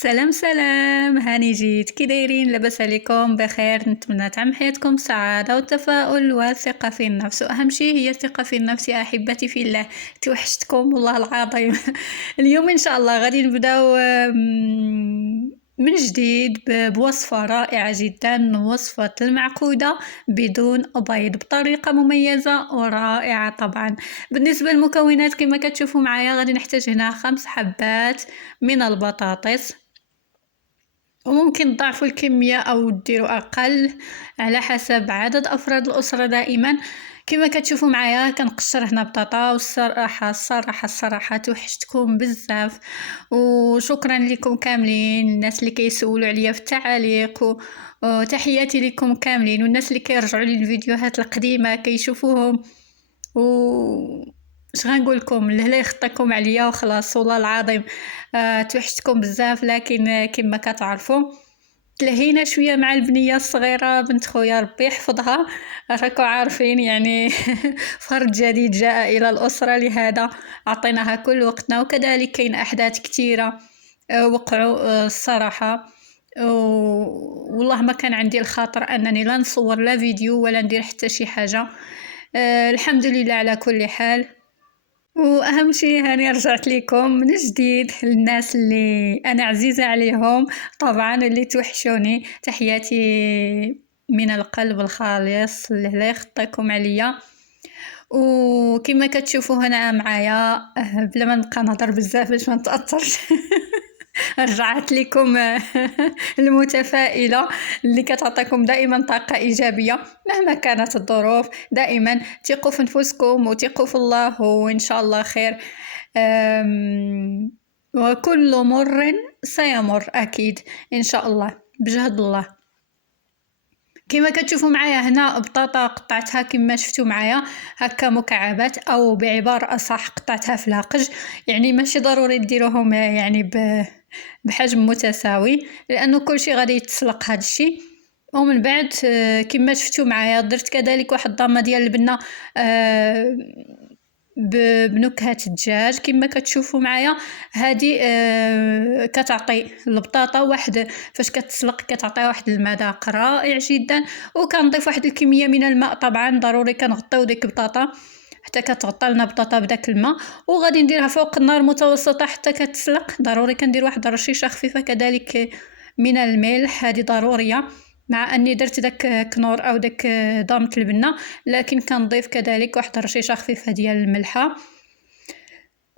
سلام سلام، هاني جيت. كي دايرين؟ لاباس عليكم؟ بخير؟ نتمنى تعم حياتكم السعاده والتفاؤل والثقه في النفس، واهم شيء هي الثقه في النفس يا احبتي في الله. توحشتكم والله العظيم. اليوم ان شاء الله غادي نبداو من جديد بوصفه رائعه جدا، وصفه المعقوده بدون بيض بطريقه مميزه ورائعه طبعا. بالنسبه للمكونات كما كتشوفوا معايا غادي نحتاج هنا 5 حبات من البطاطس، وممكن تضاعفوا الكمية أو ديروا أقل على حسب عدد أفراد الأسرة. دائما كما كتشوفوا معايا كنقشر هنا بطاطا، والصراحة توحشتكم بزاف. وشكرا لكم كاملين الناس اللي كيسولوا عليا في التعاليق، وتحياتي لكم كاملين، والناس اللي كيرجعوا لي الفيديوهات القديمة كيشوفوهم. و اش غنقول لكم؟ لهلا يخطيكم عليا وخلاص والله العظيم. توحشتكم بزاف، لكن كما كتعرفوا تلهينا شويه مع البنيه الصغيره بنت خويا ربي يحفظها. راكم عارفين يعني. فرد جديد جاء الى الاسره، لهذا عطيناها كل وقتنا. وكذلك كاين احداث كثيره وقعوا الصراحه. والله ما كان عندي الخاطر انني لا نصور لا فيديو ولا ندير حتى شي حاجه. الحمد لله على كل حال. واهم شيء هاني رجعت لكم من جديد، الناس اللي انا عزيزه عليهم طبعا، اللي توحشوني. تحياتي من القلب الخالص، اللي لا يخطيكم عليا. وكما كتشوفوا هنا معايا بلا ما نبقى نهضر بزاف باش ما نتاثرش. رجعت لكم المتفائلة اللي كتعطيكم دائما طاقة إيجابية مهما كانت الظروف. دائما ثقوا في نفسكم وثقوا في الله، وإن شاء الله خير. وكل مر سيمر أكيد إن شاء الله بجهد الله. كما كتشوفوا معايا هنا بطاطا قطعتها كما شفتوا معايا هكا مكعبات، او بعبارة اصح قطعتها فلاقج. يعني ماشي ضروري ديروهم يعني بحجم متساوي، لانه كل شيء غادي يتسلق هذا الشيء. ومن بعد كما شفتوا معايا درت كذلك واحد الضامه ديال البنه بنكهة الدجاج كما كتشوفوا معايا. هذه كتعطي البطاطا واحد فاش كتسلق كتعطي واحد المذاق رائع جدا. وكنضيف واحد الكميه من الماء، طبعا ضروري كنغطيو ديك البطاطا حتى كتغطى لنا البطاطا بداك الماء. وغادي نديرها فوق النار متوسطه حتى كتسلق. ضروري كندير واحد الرشيشه خفيفه كذلك من الملح، هذه ضروريه، مع اني درت داك كنور او داك ضامة البنه، لكن كنضيف كذلك واحد الرشيشه خفيفه ديال الملحه.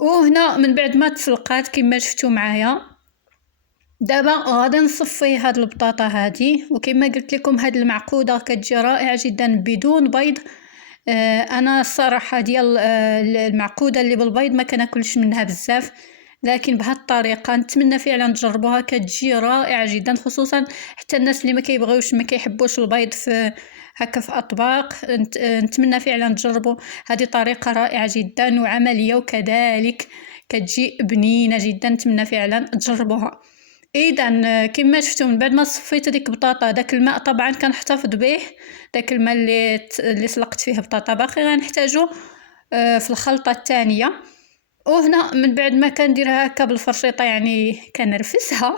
وهنا من بعد ما تسلقات كما شفتوا معايا دابا غادي نصفي هاد البطاطا هذه. وكما قلت لكم هاد المعقوده كتجي رائعه جدا بدون بيض. انا الصراحه ديال المعقوده اللي بالبيض ما كناكلش منها بزاف، لكن بهذه الطريقه نتمنى فعلا تجربوها، كتجي رائعه جدا. خصوصا حتى الناس اللي ما كيحبوش البيض في هكا في اطباق. نتمنى فعلا تجربوا، هذه طريقه رائعه جدا وعمليه، وكذلك كتجي بنينه جدا. نتمنى فعلا تجربوها. اذا كما شفتوا من بعد ما صفيت ديك البطاطا، داك الماء طبعا كنحتفظ به، داك الماء اللي سلقت فيه البطاطا باقي غنحتاجو في الخلطه الثانيه. وهنا من بعد ما كنديرها هكا بالفرشيطه، يعني كنرفسها.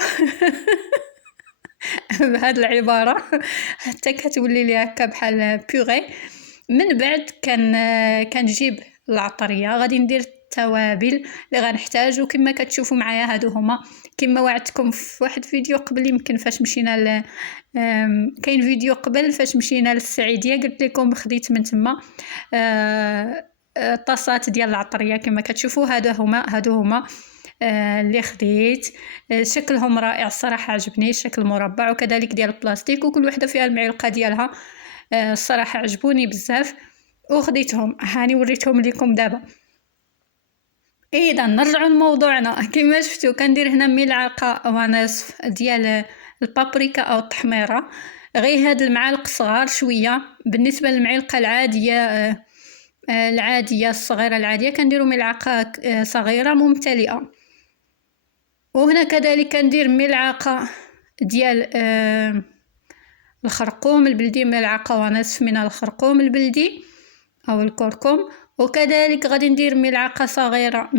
بهذه العباره حتى كتولي لي هكا بحال بيغي. من بعد كنجيب العطريه، غادي ندير التوابل اللي غنحتاجو كما كتشوفوا معايا. هادو هما كما وعدتكم في واحد فيديو قبل، يمكن فاش مشينا كاين فيديو قبل فاش مشينا للسعيديه، قلت لكم خديت من تما طاسات ديال العطريه كما كتشوفوا. هادو هما اللي خديت. شكلهم رائع الصراحه، عجبني شكل مربع وكذلك ديال البلاستيك، وكل وحده فيها المعلقه ديالها. الصراحه عجبوني بزاف وخديتهم. هاني وريتهم لكم دابا. اذا نرجعوا لموضوعنا. كما شفتوا كندير هنا ملعقه ونصف ديال البابريكا او التحميره، غير هاد المعالق صغار شويه. بالنسبه للمعلقه العاديه الصغيره العاديه كنديروا ملعقه صغيره ممتلئه. وهنا كذلك كندير ملعقه ديال الخرقوم البلدي، ملعقه ونصف من الخرقوم البلدي او الكركم. وكذلك غادي ندير ملعقه صغيره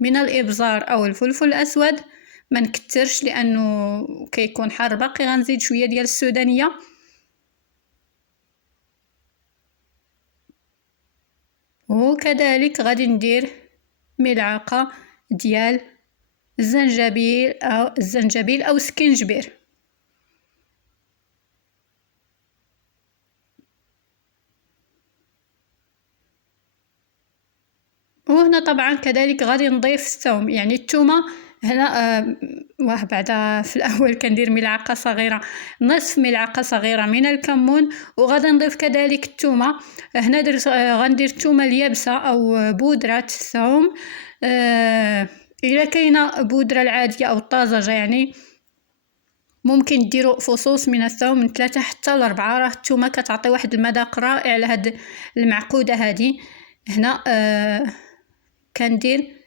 من الابزار او الفلفل الاسود ما نكترش لانه كيكون حار. باقي غنزيد شويه ديال السودانيه، وكذلك غادي ندير ملعقه ديال الزنجبيل او سكينجبير. وهنا طبعا كذلك غادي نضيف الثوم، يعني الثومه هنا واه بعدا في الاول كندير ملعقه صغيره، نصف ملعقه صغيره من الكمون، وغادي نضيف كذلك الثومه. هنا درت غندير الثومه اليابسه او بودره الثوم. الا كاينه بودره العاديه او الطازجه يعني ممكن ديروا فصوص من الثوم من 3 حتى ل 4. راه الثومه كتعطي واحد المذاق رائع لهاد المعقوده هذه. هنا كندير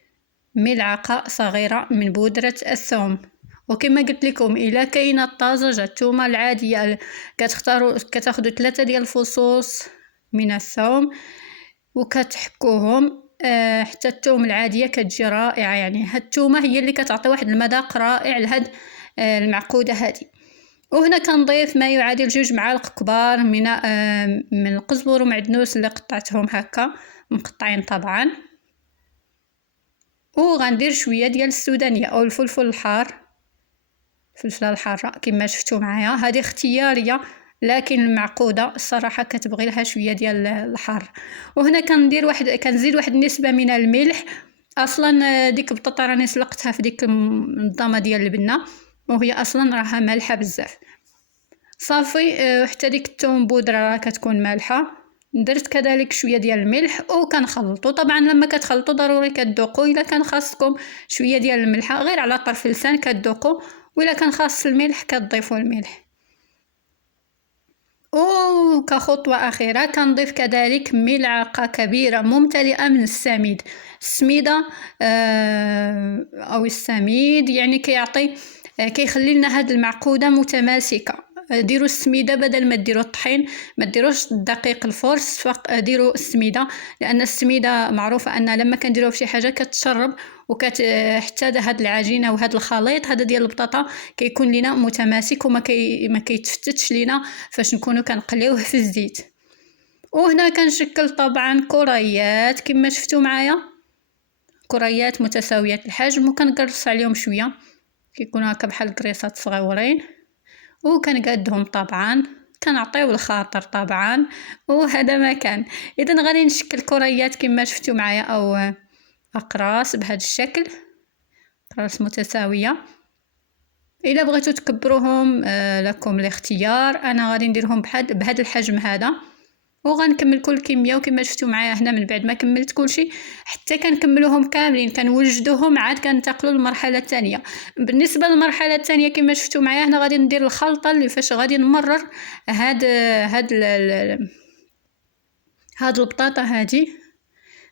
ملعقه صغيره من بودره الثوم. وكما قلت لكم الا كاينه الطازجه الثومه العاديه كتاخذوا 3 ديال الفصوص من الثوم وكتحكوهم حتى الثوم العاديه كتجي رائعه. يعني هاد الثومه هي اللي كتعطي واحد المذاق رائع لهاد المعقوده هذه. وهنا كنضيف ما يعادل 2 معالق كبار من القزبر ومعدنوس اللي قطعتهم هكا مقطعين طبعا. وغندير شويه ديال السودانيه او الفلفل الحار، الفلفله الحاره كما شفتوا معايا. هذه اختياريه لكن المعقوده الصراحه كتبغي لها شويه ديال الحار. وهنا كنزيد واحد النسبه من الملح. اصلا ديك البطاطا راني سلقتها في ديك النظامه ديال البنه وهي اصلا راها مالحه بزاف. صافي حتى ديك الثوم بودره راه كتكون مالحه. درت كذلك شويه ديال الملح وكنخلطو. طبعا لما كتخلطو ضروري كتذوقوا، الا كان خاصكم شويه ديال الملحه غير على طرف اللسان كتذوقوا، وإلا كان خاص الملح كتضيفوا الملح. وكخطوه اخيره كنضيف كذلك ملعقه كبيره ممتلئه من السميده او السميد، يعني كيعطي كيخلي لنا هاد المعقوده متماسكه. ديروا السميده بدل ما ديروا الطحين، ما ديروش الدقيق الفورس، ديروا السميده، لان السميده معروفه ان لما كنديروها في شي حاجه كتشرب حتى هاد العجينه وهاد الخليط هذا ديال البطاطا كيكون لينا متماسك ما كيتفتتش لينا فاش نكونوا كنقليوه في الزيت. وهنا كنشكل طبعا كريات كما شفتوا معايا، كريات متساويه الحجم، وكنقرص عليهم شويه كيكونوا هكا بحال الكريسات صغيورين وكنقادهم طبعا كنعطيو الخاطر طبعا. وهذا ما كان. اذا غادي نشكل كريات كما شفتوا معايا او اقراص بهذا الشكل، اقراص متساويه. الا بغيتوا تكبروهم لكم الاختيار. انا غادي نديرهم بهذا الحجم هذا وغنكمل كل كميه. وكما شفتوا معايا هنا من بعد ما كملت كل شيء حتى كنكملوهم كاملين كنوجدوهم عاد كننتقلوا للمرحله الثانيه. بالنسبه للمرحله الثانيه كما شفتوا معايا هنا غادي ندير الخلطه اللي فاش غادي نمرر هاد البطاطا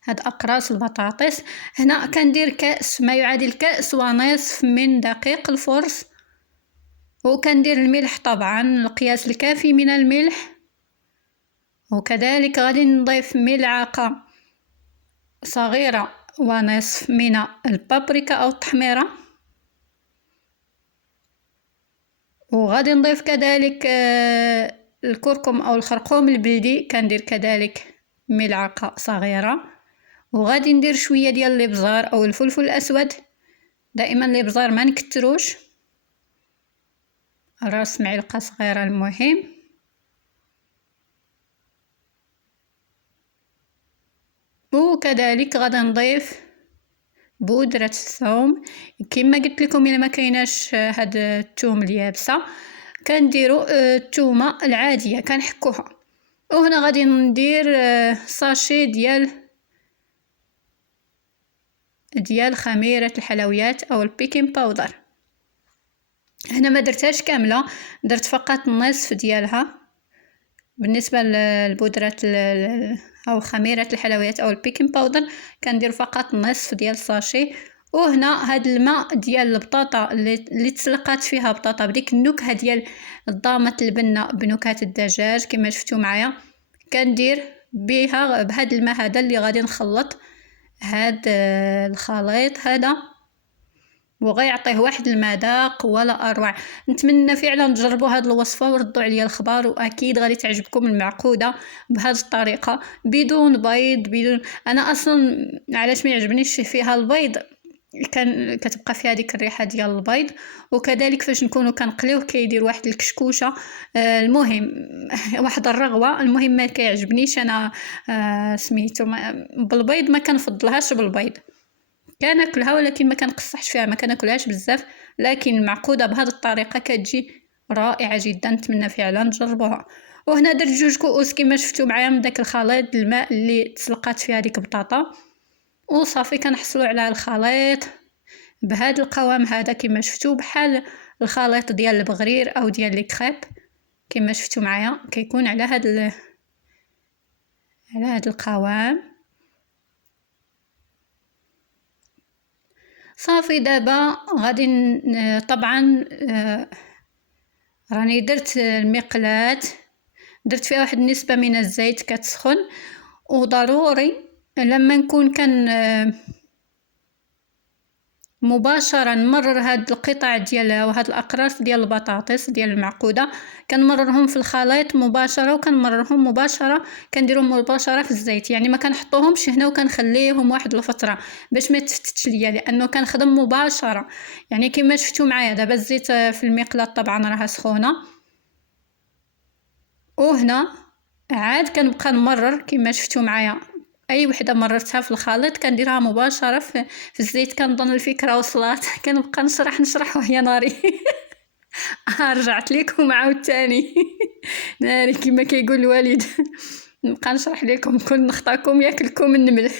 هاد اقراص البطاطس. هنا كندير كاس ما يعادل كاس ونصف من دقيق الفرص، وكندير الملح طبعا القياس الكافي من الملح، وكذلك غادي نضيف ملعقه صغيره ونصف من البابريكا او التحميره، وغادي نضيف كذلك الكركم او الخرقوم البلدي كندير كذلك ملعقه صغيره، وغادي ندير شويه ديال الابزار او الفلفل الاسود. دائما الابزار ما نكتروش، راس معلقه صغيره المهم. وكذلك غادي نضيف بودرة الثوم كما قلت لكم. الا ما كايناش هاد الثوم اليابسه كنديروا الثومه العاديه كنحكوها. وهنا غادي ندير ساشي ديال خميره الحلويات او البيكين باودر. هنا ما درتهاش كامله، درت فقط نصف ديالها. بالنسبه للبودره او خميره الحلويات او البيكين باودر كندير فقط نصف ديال الساشي. وهنا هاد الماء ديال البطاطا اللي تسلقات فيها بطاطا بديك النكهه ديال ضامه البنه بنكهه الدجاج كما شفتوا معايا، كندير بها بهاد الماء هذا اللي غادي نخلط هاد الخليط هذا وغيعطيه واحد المذاق ولا اروع. نتمنى فعلا تجربوا هذه الوصفه وردوا عليا الخبر، واكيد غادي تعجبكم المعقوده بهذه الطريقه بدون بيض بدون. انا اصلا علاش ما يعجبنيش فيها البيض، كان كتبقى فيها ديك الريحه ديال البيض، وكذلك فاش نكونوا كنقليوه كيدير واحد الكشكوشه. المهم واحد الرغوه. المهم ما كيعجبنيش انا سميتو بالبيض، ما كنفضلهاش بالبيض. كناكلها ولكن ما كنقصحش فيها، ما كناكلهاش بزاف. لكن المعقوده بهذه الطريقه كتجي رائعه جدا، نتمنى فعلا تجربوها. وهنا درت 2 كؤوس كما شفتوا معايا من داك الخليط الماء اللي تسلقات فيها ديك البطاطا، وصافي كنحصلوا على الخليط بهذا القوام هذا كما شفتوا، بحال الخليط ديال البغرير او ديال لي كريب. كما شفتوا معايا كيكون على هذا القوام. صافي دابا غادي طبعا راني درت المقلاة، درت فيها واحد النسبة من الزيت كتسخن، وضروري لما نكون مباشرة نمرر هاد القطع ديال وهاد الاقراص ديال البطاطس ديال المعقودة، كنمررهم في الخليط مباشرة، وكنمررهم مباشرة كنديرهم مباشرة في الزيت. يعني ما كنحطوهمش هنا وكنخليهم واحد الفترة باش ما تفتتش ليا، لانه كنخدم مباشرة. يعني كما شفتوا معايا دابا الزيت في المقلاة طبعا راها سخونة، وهنا عاد كنبقى نمرر كما شفتوا معايا. اي وحده مررتها في الخليط كنديرها مباشره في الزيت. كنظن الفكره وصلات. كنبقى نشرح وهي ناري. رجعت لكم عاوتاني. ناري كما كيقول الوالد. نبقى نشرح لكم كل نخطاكم ياكلكم النمل.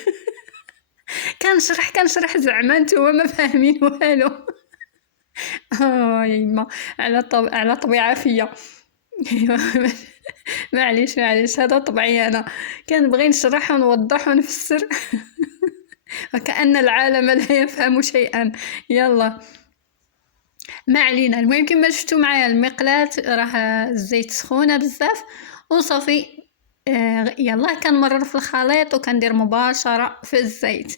كنشرح زعما نتوما ما فاهمين والو. يا يما على طبيعه فيا. معليش هذا طبعي انا، كنبغي نشرح ونوضح ونفسر. وكأن العالم لا يفهم شيئا. يلا ما علينا. المهم كما شفتوا معايا المقلاة راه الزيت سخونه بزاف، وصافي يلا كنمرر في الخليط وكندير مباشره في الزيت.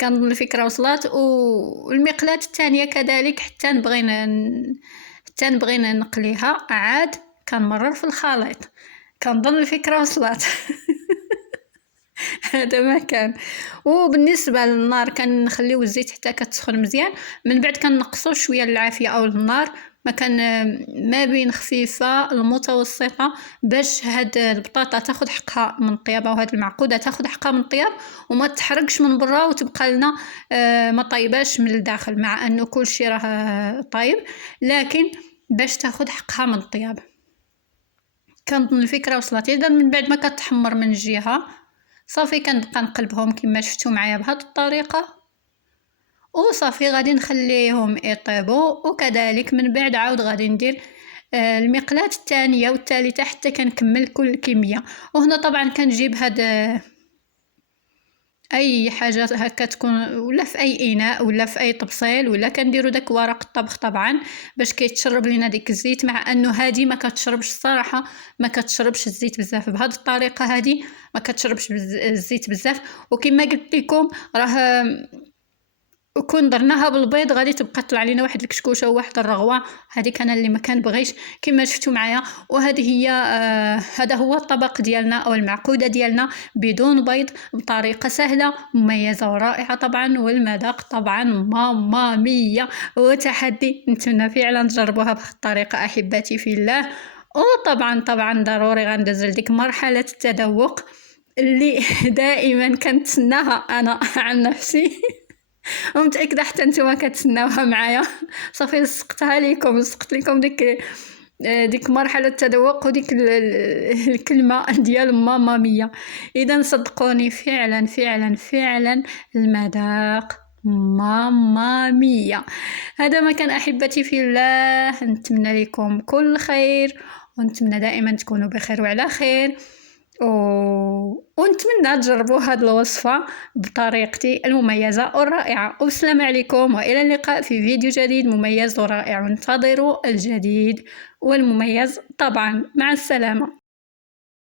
كنظن الفكره وصلت. والمقلاة الثانيه كذلك حتى نبغينا نقليها عاد كنمرر في الخليط. كنظن الفكره وصلت. هذا ما كان. وبالنسبه للنار كنخليو الزيت حتى كتسخن مزيان، من بعد كنقصوا شويه العافيه او النار، ما كان ما بين خفيفه المتوسطه، باش هاد البطاطا تاخذ حقها من الطياب، او هاد المعقوده تاخذ حقها من الطياب وما تحرقش من برا وتبقى لنا ما طيباش من الداخل، مع انه كل شيء راه طيب، لكن باش تاخذ حقها من الطياب. كنظن الفكره وصلت. اذا من بعد ما كتحمر من جهه صافي كنبقى نقلبهم كما شفتوا معايا بهذه الطريقه، وصافي غادي نخليهم يطيبوا. وكذلك من بعد عاود غادي ندير المقلاة الثانيه والثالثه حتى كنكمل كل الكميه. وهنا طبعا كنجيب هاد اي حاجه هكا تكون، ولا في اي اناء ولا في اي طبسيل، ولا كنديروا داك ورق الطبخ طبعا باش كيتشرب لينا ديك الزيت، مع انه هذه ما كتشربش الصراحه، ما كتشربش الزيت بزاف بهذه الطريقه. هذه ما كتشربش الزيت بزاف. وكما قلت لكم راه وكون درناها بالبيض غادي تبقى طلع لينا واحد الكشكوشه وواحد الرغوه. هذيك انا اللي ما كنبغيش كما شفتوا معايا. وهذه هي هذا هو الطبق ديالنا او المعقوده ديالنا بدون بيض، بطريقه سهله مميزه ورائعه طبعا، والمذاق طبعا ماما مية وتحدي. نتمنى فعلا تجربوها بهذه الطريقه احبتي في الله. وطبعا ضروري غندوز لديك مرحله التذوق اللي دائما كنتسناها انا عن نفسي. ومتأكدة حتى نتوما كتسناوها معايا. صافي لصقت لكم ديك مرحلة التذوق وديك الكلمة ديال ماما مية. اذا صدقوني فعلا المذاق ماما مية. هذا ما كان احبتي في الله. نتمنى لكم كل خير، ونتمنى دائما تكونوا بخير وعلى خير، ونتمنى تجربوا هذه الوصفة بطريقتي المميزة والرائعة. والسلام عليكم وإلى اللقاء في فيديو جديد مميز ورائع. وانتظروا الجديد والمميز طبعا. مع السلامة.